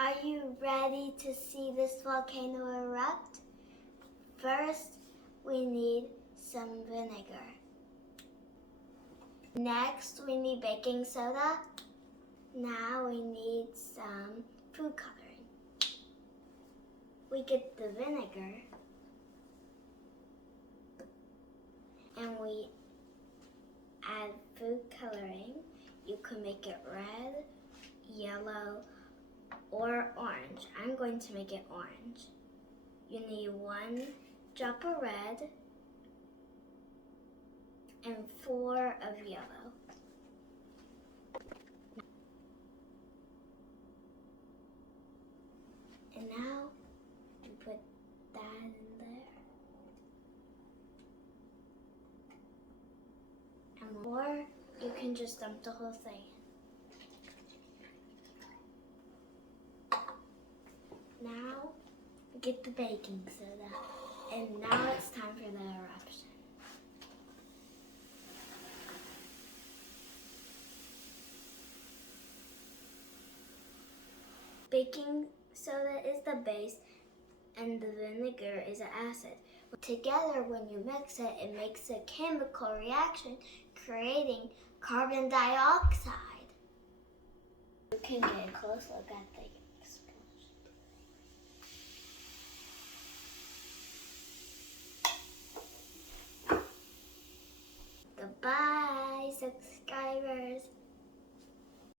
Are you ready to see this volcano erupt? First, we need some vinegar. Next, we need baking soda. Now we need some food coloring. We get the vinegar and we add food coloring. You can make it red, yellow, or orange. I'm going to make it orange. You need 1 drop of red and 4 of yellow. And now you put that in there. Or you can just dump the whole thing in. Now we get the baking soda. And now it's time for the eruption. Baking soda is the base and the vinegar is an acid. Together, when you mix it, it makes a chemical reaction creating carbon dioxide. You can get a close look at the explosion. Goodbye, success.